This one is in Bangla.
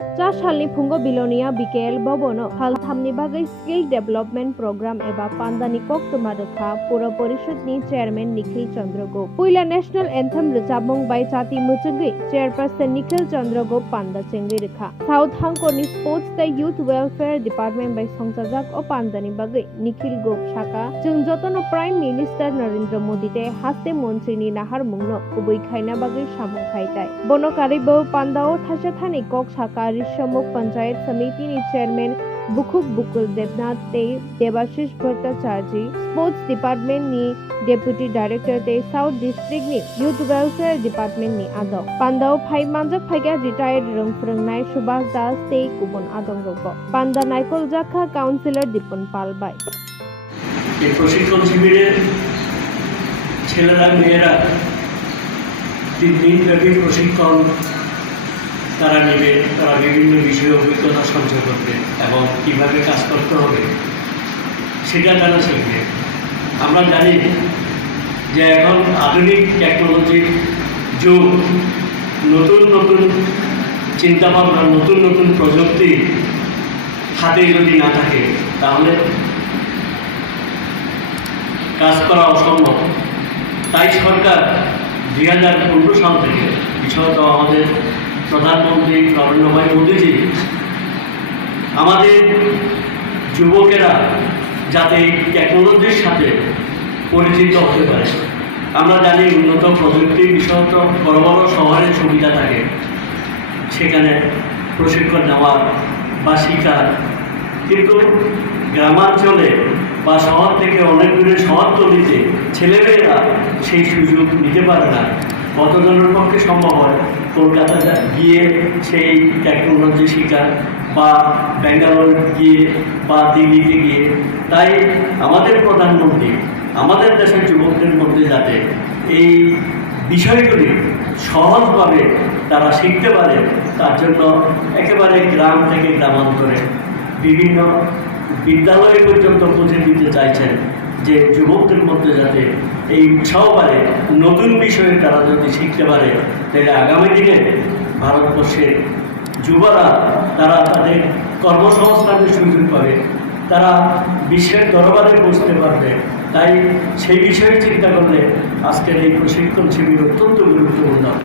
सालनि फुंग बिलोनिया बिकेएल बबनो हालथामनि बागै स्किल डेभलपमेंट प्रोग्राम एबा पान्दानि कक्तमा रोखा पुर परिषदनि चेयरमैन निखिल चंद्र गोप पुइला नेशनल एंथम रोजाबमुं बाय चाति मुचुंगै चेयरपर्सन निखिल चंद्र गोप पान्दा चेंगै रोखा साउथ हांकोनि sports the youth welfare department बाय संसाजाक ओ पान्दानि बागै निखिल गोप शाखा जों जतन प्राइम मिनिस्टर नरेंद्र मोदी ते हास्ते मंत्रीनि नाहार मुंनो गुबै खायना बागै सामु खायताय बनकारिबो पान्दाओ थासे थानि कक शाखा ऋषमुख पंचायत समिति नि चेयरमैन बुकुक बुकुल देवनाथ ते देवाशीष भट्टाचार्य स्पोर्ट्स डिपार्टमेंट नि डेप्यूटी डायरेक्टर ते साउथ डिस्ट्रिक्ट नि यूथ वेलफेयर डिपार्टमेंट नि आदं पान्दाओ फाइ मानजक फाइगा रिटायर्ड रोंफोरोंनाय सुभाष दास ते गुबुन आदं रोगो पान्दा नायकल जाखा काउंसिलर दीपन पाल बाय এই প্রশিক্ষণ শিবিরে ছেলেরা মেয়েরা 3 দিন ব্যাপী প্রশিক্ষণ তারা নেবে। তারা বিভিন্ন বিষয়ে অভিজ্ঞতা সঞ্চয় করবে এবং কীভাবে কাজ করতে হবে সেটা তারা শিখবে। আমরা জানি যে এখন আধুনিক টেকনোলজির যুগ, নতুন নতুন চিন্তাভাবনা, নতুন নতুন প্রযুক্তি হাতে যদি না থাকে তাহলে কাজ করা অসম্ভব। তাই সরকার 2015 সাল থেকে, বিশেষত আমাদের প্রধানমন্ত্রী নরেন্দ্র ভাই মোদীজি আমাদের যুবকেরা যাতে টেকনোলজির সাথে পরিচিত হতে পারে। আমরা জানি উন্নত প্রযুক্তি বিশেষত বড় বড় শহরের সুবিধা থাকে, সেখানে প্রশিক্ষণ নেওয়ার বা শিখার, কিন্তু গ্রামাঞ্চলে বা শহর থেকে অনেক দূরে শহরতলিতে ছেলেমেয়েরা সেই সুযোগ নিতে পারে না। কতজনের পক্ষে সম্ভব হয় কলকাতা গিয়ে সেই টেকনোলজি শেখার বা ব্যাঙ্গালোর গিয়ে বা দিল্লিতে গিয়ে? তাই আমাদের প্রধানমন্ত্রী আমাদের দেশের যুবকদের মধ্যে যাতে এই বিষয়গুলি সহজভাবে তারা শিখতে পারে তার জন্য একেবারে গ্রাম থেকে গ্রামান্তরে বিভিন্ন বিদ্যালয় পর্যন্ত পৌঁছে দিতে চাইছেন যে যুবকদের মধ্যে যাতে এই উৎসাহ বাড়ে, নতুন বিষয়ে তারা যদি শিখতে পারে তাহলে আগামী দিনে ভারতবর্ষের যুবরা তারা তাদের কর্মসংস্থানের সুযোগ পাবে, তারা বিশ্বের দরবারে পৌঁছতে পারবে। তাই সেই বিষয়ে চিন্তা করলে আজকের এই প্রশিক্ষণ শিবির অত্যন্ত গুরুত্বপূর্ণ।